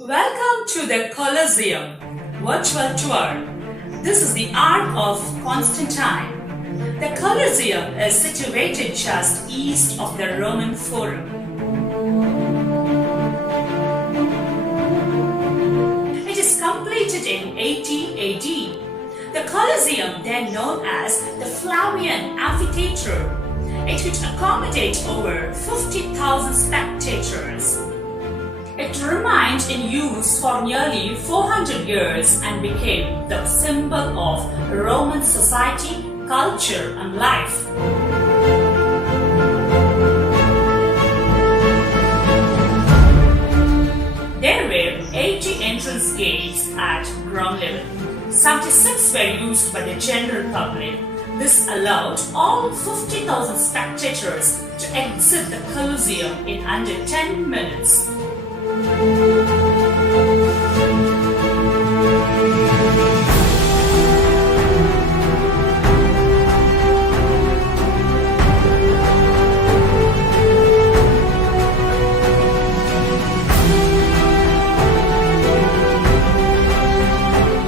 Welcome to the Colosseum virtual tour. This is the Ark of Constantine. The Colosseum is situated just east of the Roman Forum. It is completed in 80 AD. The Colosseum, then known as the Flavian Amphitheatre, it could accommodate over 50,000 spectators. It remained in use for nearly 400 years and became the symbol of Roman society, culture, and life. There were 80 entrance gates at ground level. 76 were used by the general public. This allowed all 50,000 spectators to exit the Colosseum in under 10 minutes.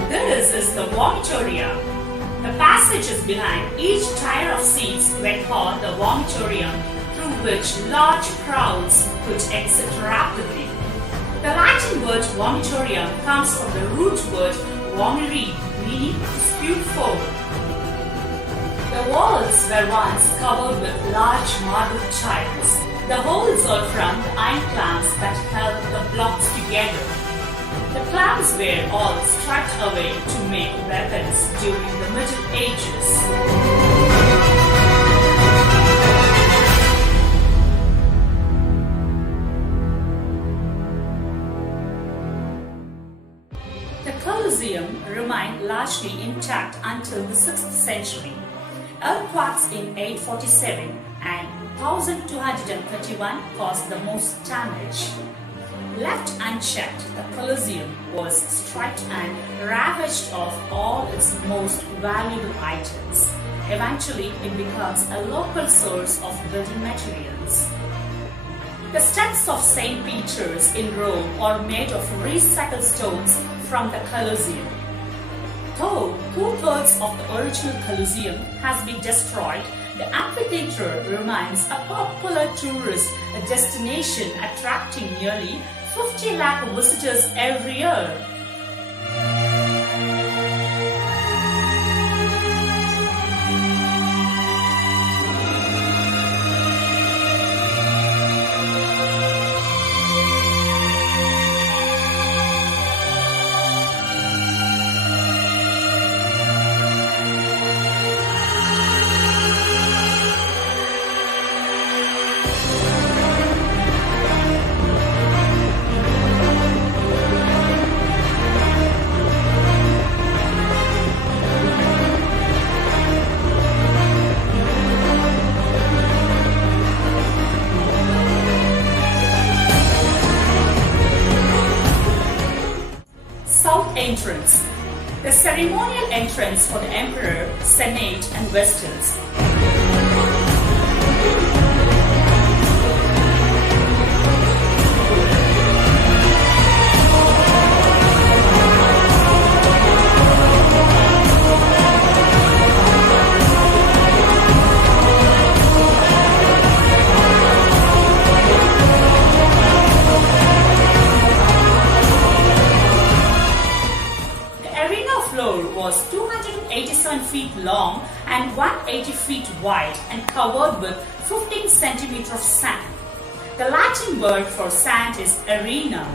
This is the vomitoria. The passages behind each tier of seats were called the vomitorium, through which large crowds could exit rapidly. The Latin word vomitorium comes from the root word vomere, meaning to spew forward. The walls were once covered with large marble tiles. The holes are from the iron clamps that held the blocks together. The clamps were all stripped away to make weapons during the Middle Ages. The Colosseum remained largely intact until the 6th century. Earthquakes in 847 and 1231 caused the most damage. Left unchecked, the Colosseum was stripped and ravaged of all its most valuable items. Eventually, it becomes a local source of building materials. The steps of St. Peter's in Rome are made of recycled stones from the Colosseum. Though 2/3 of the original Colosseum has been destroyed, the amphitheatre remains a popular tourist destination attracting nearly 50 lakh visitors every year. South entrance. The ceremonial entrance for the emperor, senate, and vestals. Was 287 feet long and 180 feet wide and covered with 15 centimeters of sand. The Latin word for sand is arena.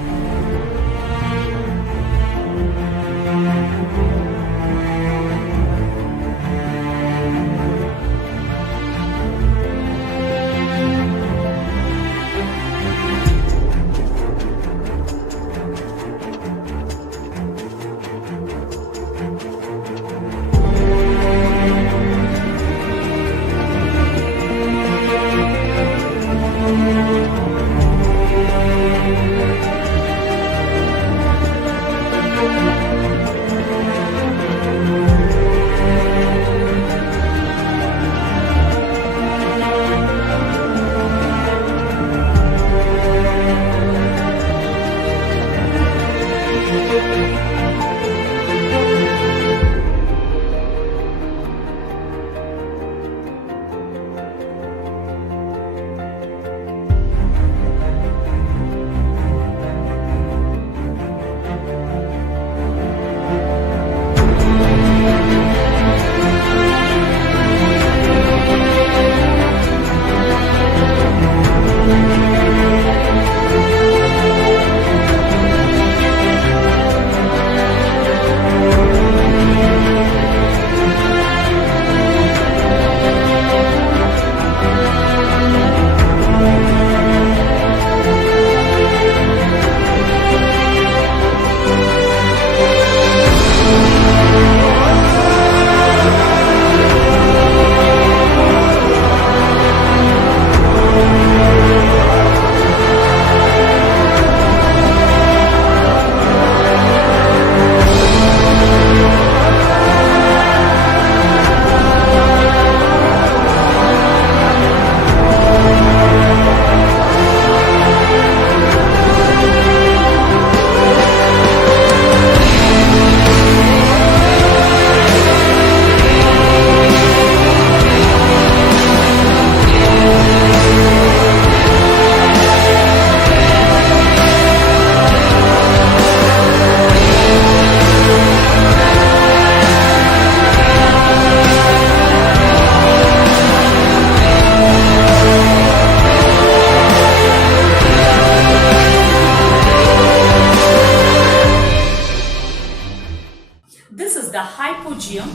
Hypogeum.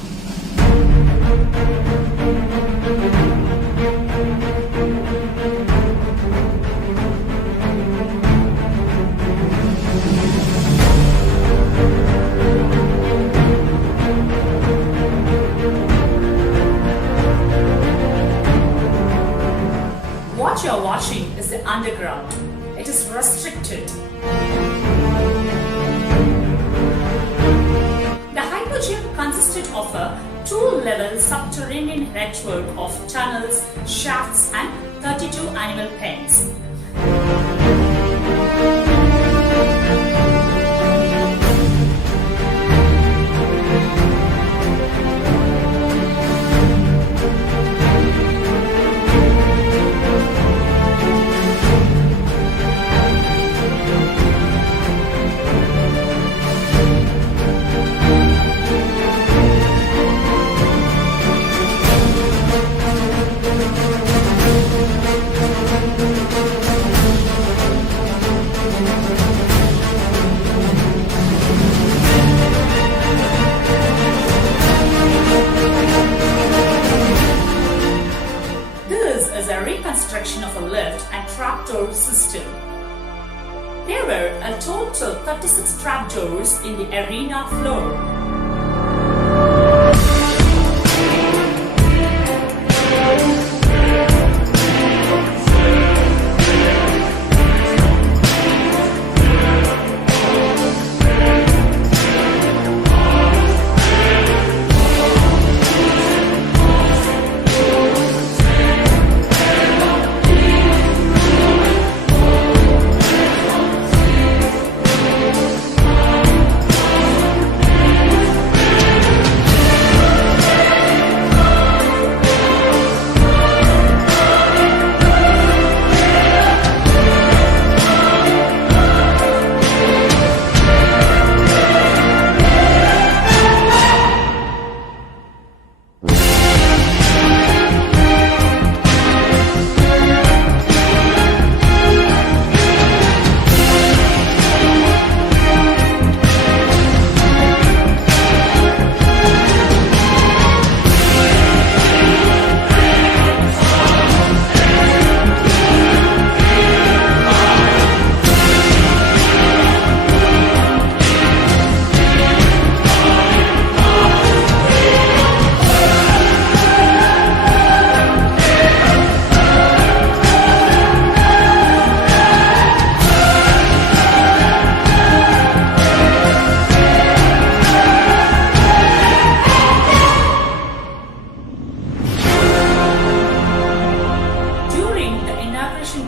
What you're watching is the underground. It is restricted. The Hypogeum consisted of a two-level subterranean network of tunnels, shafts and 32 animal pens. Reconstruction of a lift and trapdoor system. There were a total 36 trapdoors in the arena floor.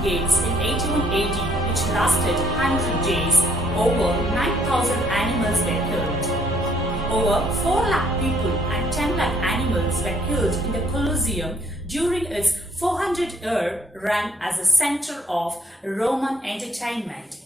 Games in 81 AD, which lasted 100 days, over 9,000 animals were killed. Over 4 lakh people and 10 lakh animals were killed in the Colosseum during its 400-year run as a center of Roman entertainment.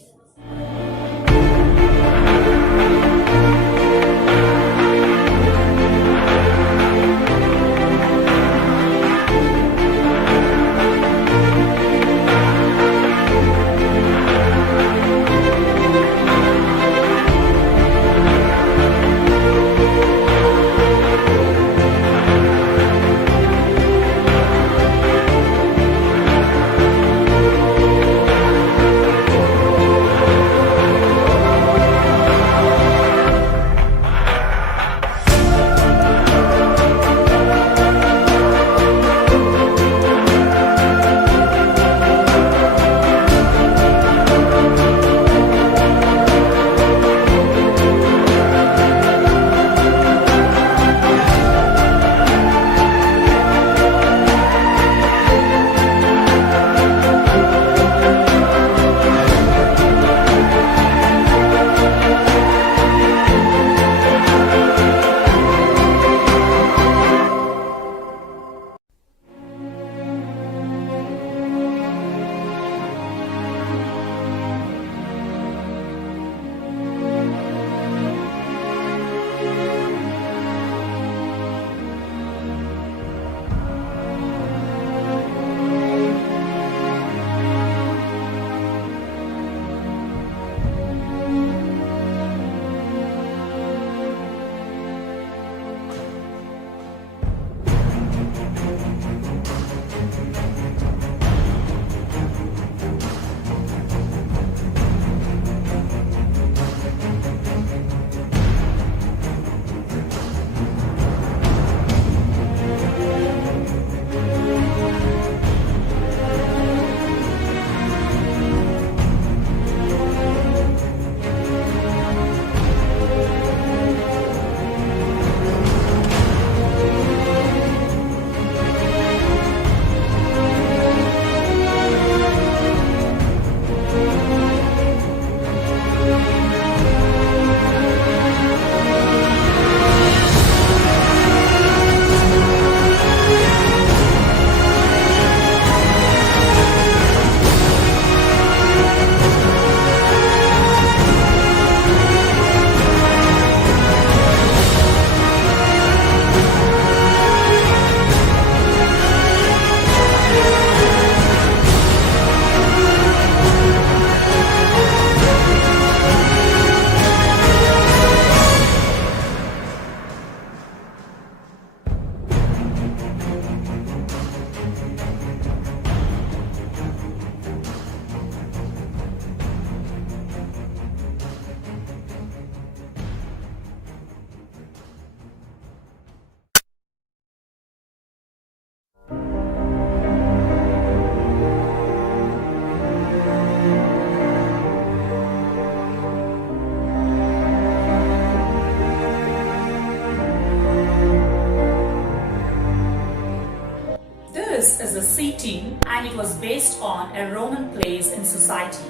was based on a Roman place in society.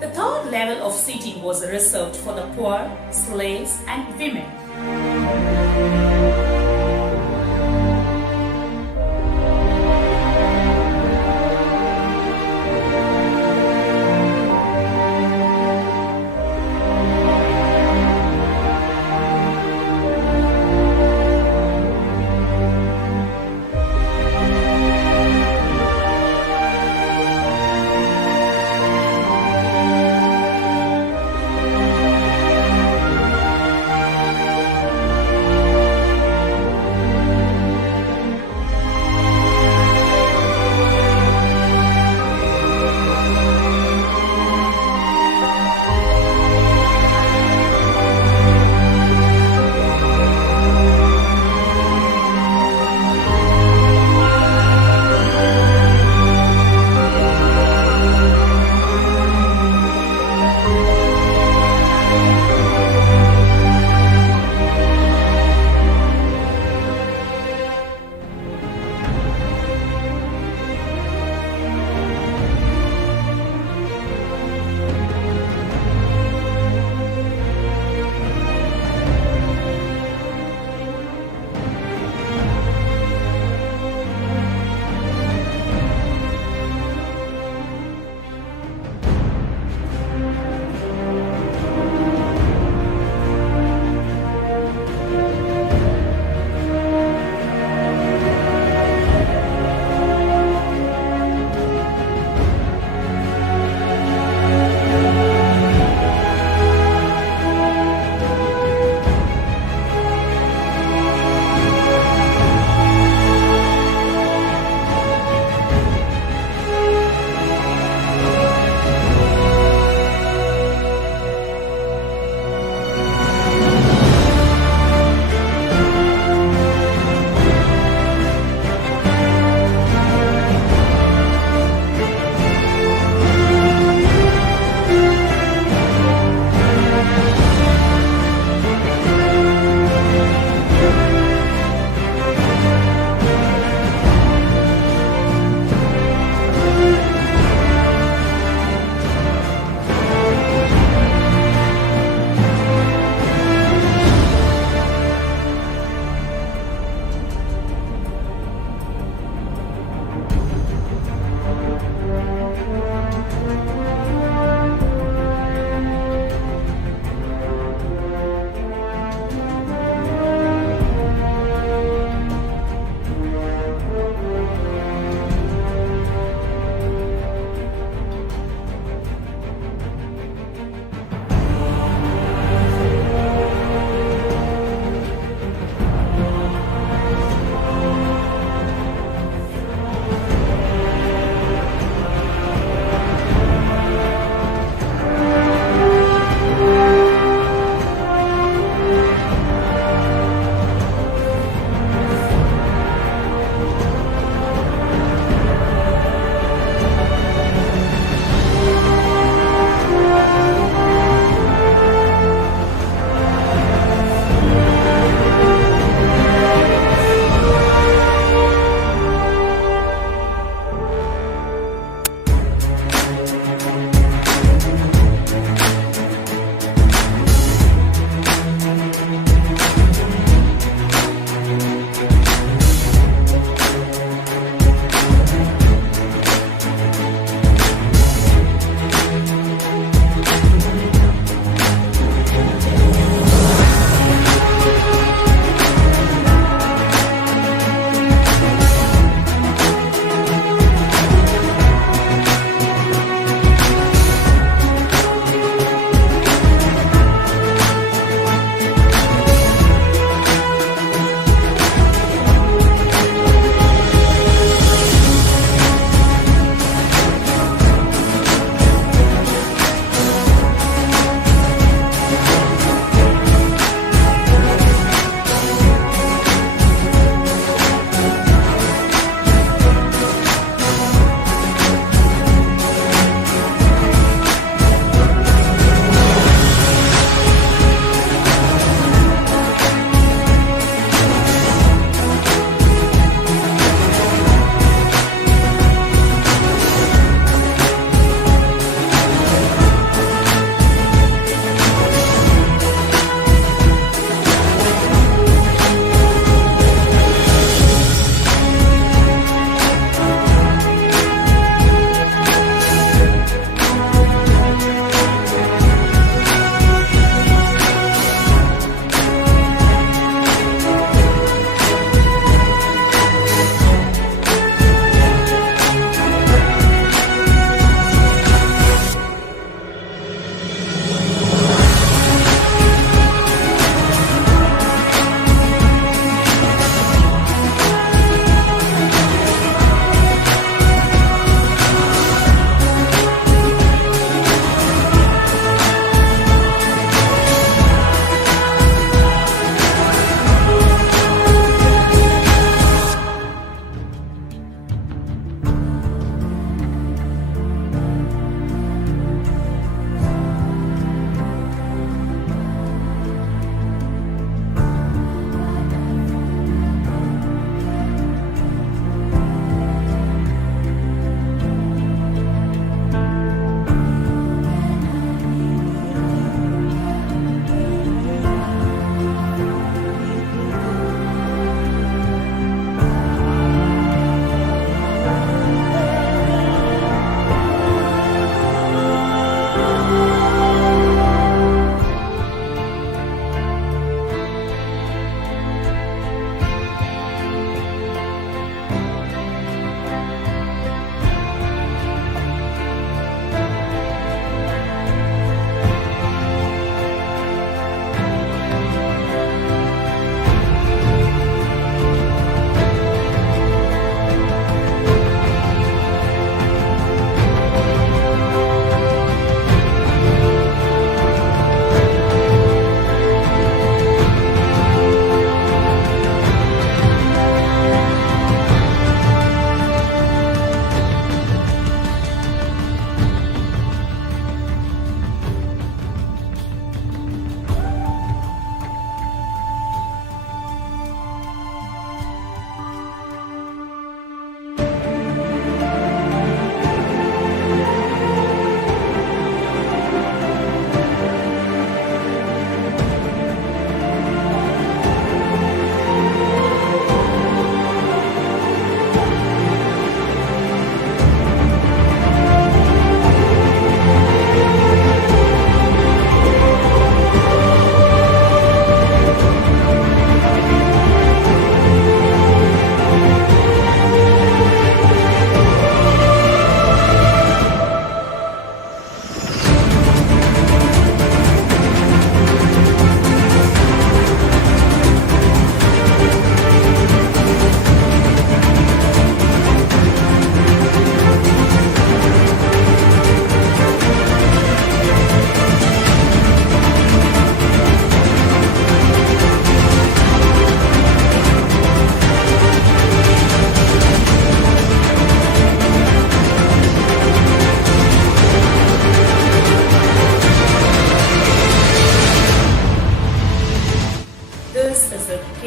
The third level of seating was reserved for the poor, slaves, and women.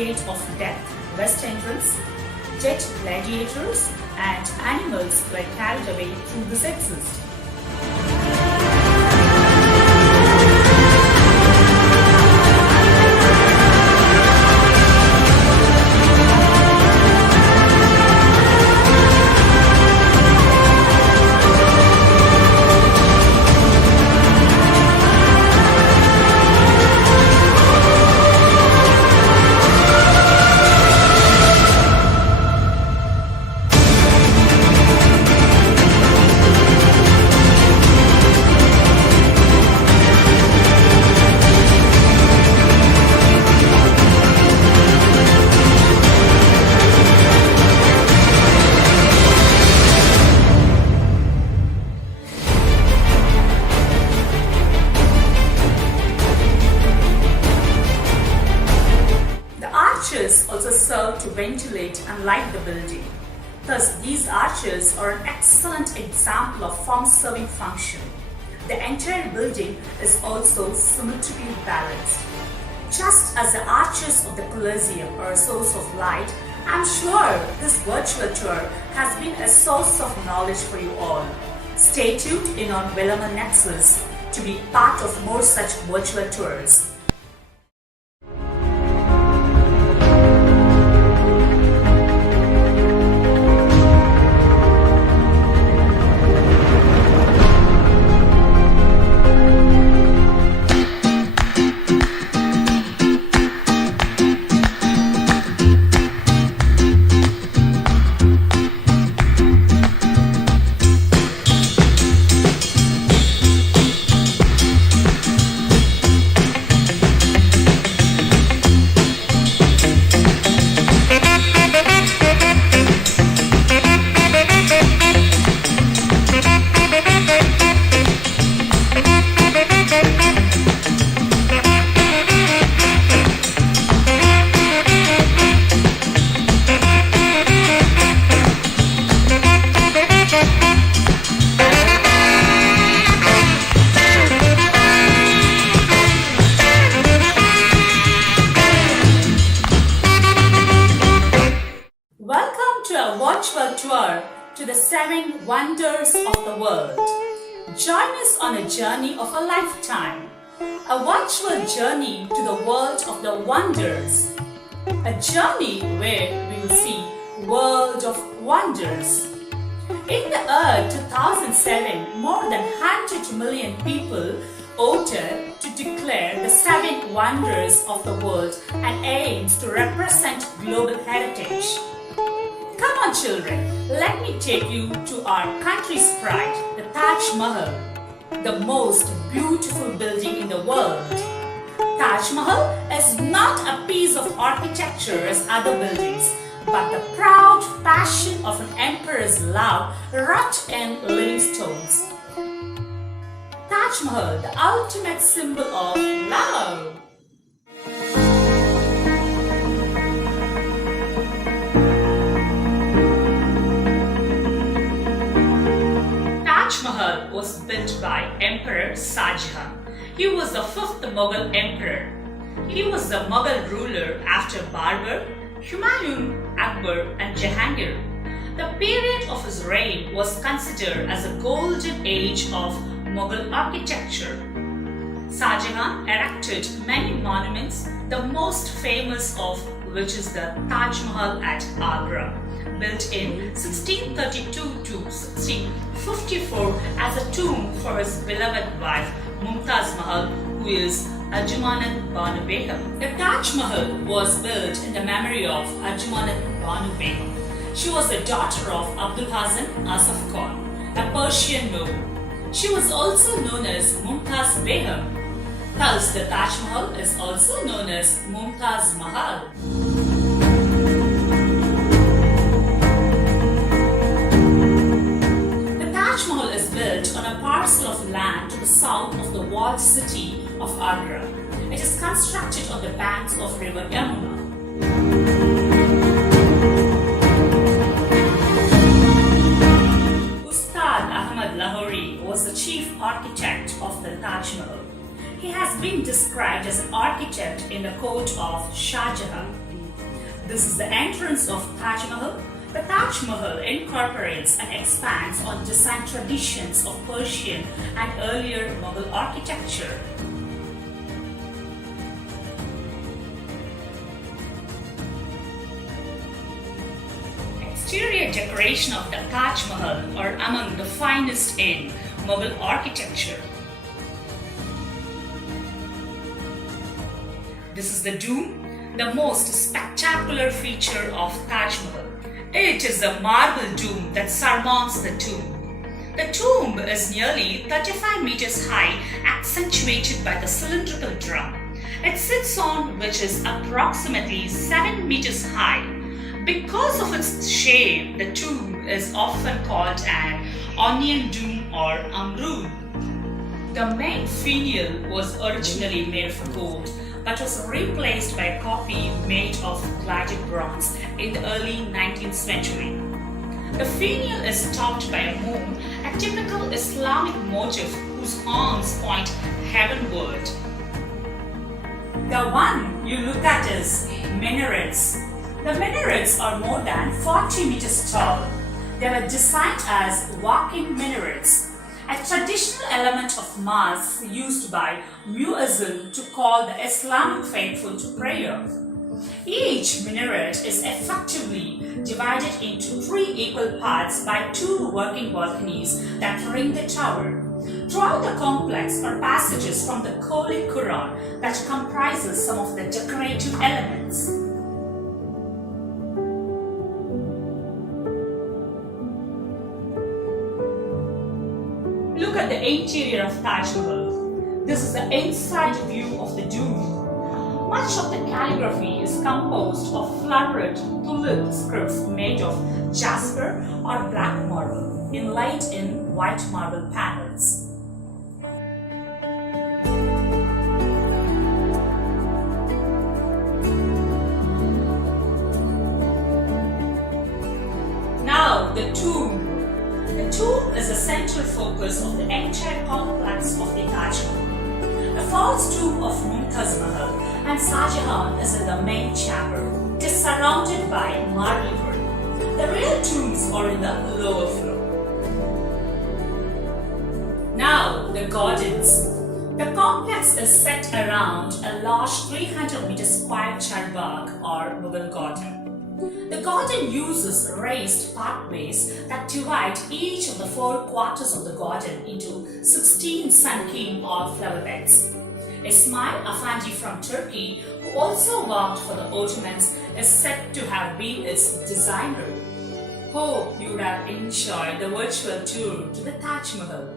gate of death, west entrance, dead gladiators and animals were carried away through this exit. Arches also serve to ventilate and light the building. Thus, these arches are an excellent example of form-serving function. The entire building is also symmetrically balanced. Just as the arches of the Colosseum are a source of light, I'm sure this virtual tour has been a source of knowledge for you all. Stay tuned in on Velaman Nexus to be part of more such virtual tours. Virtual tour to the 7 wonders of the world. Join us on a journey of a lifetime, a virtual journey to the world of the wonders, a journey where we will see world of wonders. In the year 2007, more than 100 million people voted to declare the 7 wonders of the world and aims to represent global heritage. Come on children, let me take you to our country's pride, the Tajmahal, the most beautiful building in the world. Tajmahal is not a piece of architecture as other buildings, but the proud passion of an emperor's love wrought in living stones. Tajmahal, the ultimate symbol of love. Tajmahal was built by Emperor Shah Jahan. He was the 5th Mughal emperor. He was the Mughal ruler after Babur, Humayun, Akbar and Jahangir. The period of his reign was considered as a golden age of Mughal architecture. Shah Jahan erected many monuments, the most famous of which is the Taj Mahal at Agra, built in 1632 to 1654 as a tomb for his beloved wife Mumtaz Mahal, who is Arjumanand Banu Begum. The Taj Mahal was built in the memory of Arjumanand Banu Begum. She was the daughter of Abdul Hasan Asaf Khan, a Persian noble. She was also known as Mumtaz Begum. Thus, the Taj Mahal is also known as Mumtaz Mahal. The Taj Mahal is built on a parcel of land to the south of the walled city of Agra. It is constructed on the banks of river Yamuna. Was the chief architect of the Taj Mahal. He has been described as an architect in the court of Shah Jahan. This is the entrance of Tajmahal. The Tajmahal incorporates and expands on design traditions of Persian and earlier Mughal architecture. Exterior decoration of the Taj Mahal are among the finest in Mughal architecture. This is the dome, the most spectacular feature of Taj Mahal. It is a marble dome that surmounts the tomb. The tomb is nearly 35 meters high, accentuated by the cylindrical drum it sits on, which is approximately 7 meters high. Because of its shape, the tomb is often called an onion dome or amrud. The main finial was originally made of gold, but was replaced by a copy made of gilded bronze in the early 19th century. The finial is topped by a moon, a typical Islamic motif whose arms point heavenward. The one you look at is minarets. The minarets are more than 40 meters tall. They were designed as walking minarets, a traditional element of mass used by muezzin to call the Islamic faithful to prayer. Each minaret is effectively divided into 3 equal parts by 2 working balconies that ring the tower. Throughout the complex are passages from the Holy Quran that comprises some of the decorative elements. Look at the interior of Taj Mahal. This is the inside view of the dome. Much of the calligraphy is composed of flowered tulip scripts made of jasper or black marble, inlaid in white marble panels. Now the tomb. The tomb is the central focus of the entire complex of the Taj Mahal. The false tomb of Mumtaz Mahal and Shah Jahan is in the main chamber. It is surrounded by marble work. The real tombs are in the lower floor. Now the gardens. The complex is set around a large 300-meter square charbagh or Mughal garden. The garden uses raised pathways that divide each of the 4 quarters of the garden into 16 sunken or flower beds. Ismail Afandi from Turkey, who also worked for the Ottomans, is said to have been its designer. Hope you would have enjoyed the virtual tour to the Taj Mahal.